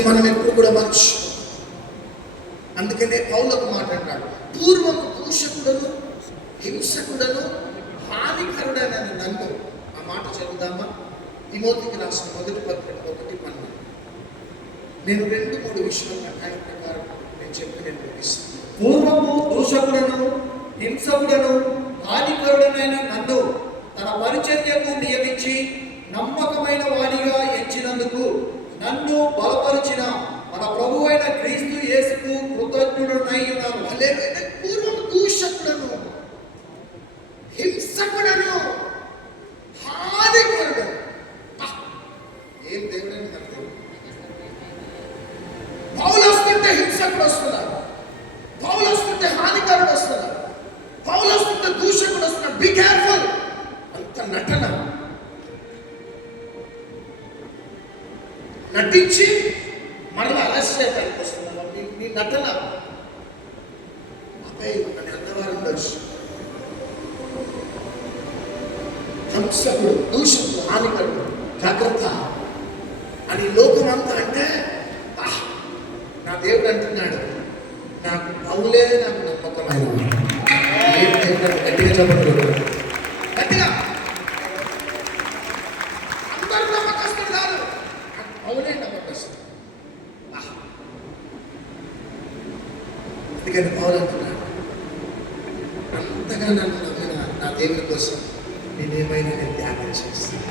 అది మనం ఎప్పుడు కూడా మర్చి. అందుకనే పౌలు ఒక మాట అంటాడు, పూర్వము దూషకుడను హింసకుడను హానికరుడైన నన్ను. ఆ మాట చదువుదామా? తిమోతికి రాసిన మొదటి పత్రిక 1:12. నేను 2-3 విషయాలు ఆయన ప్రకారం నేను చెప్పి నేను ముగిస్తాను. పూర్వము దూషకుడను హింసకుడను హానికరుడనైన నన్ను తన పరిచర్యకు నియమించి నమ్మకమైన వాడిగా ఎంచినందుకు నన్ను బలపరిచిన మన ప్రభువైన క్రీస్తు యేసుకు కృతజ్ఞుడనై ఉన్నాను. హల్లెలూయా. పూర్వము దూషకుడను హింసకుడను హానికరుడు. ఏం దేవుడని మనకు. పౌలు వస్తుంటే హింసకుడు వస్తున్నాడు, పౌలు వస్తుంటే హానికరుడు వస్తున్నాడు, పౌలు వస్తుంటే దూషకుడు వస్తున్నాడు. Be careful. అంత నటన నటించి మరలా అరెస్ట్ చేయడానికి వస్తున్నాడు. నీ నటన అబ్బాయి మన అన్నవారు ఉండొచ్చు. హంసకుడు దూషకుడు హానికరుడు జాగ్రత్త అని లోకమంతా అంటే, నా దేవుడు అంటున్నాడు, నాకు పౌలే నాకు నమ్మకమైన. గట్టిగా చెప్పండి, గట్టిగా. అందరూ నమ్మకస్తుడు కాదు, నాకు పౌలే నమ్మకస్తుడు. అందుకని పౌలు అంటున్నాడు, అంతగా నన్ను నమ్మిన నా దేవుని కోసం నేనేమైనా నేను త్యాగం చేస్తాను.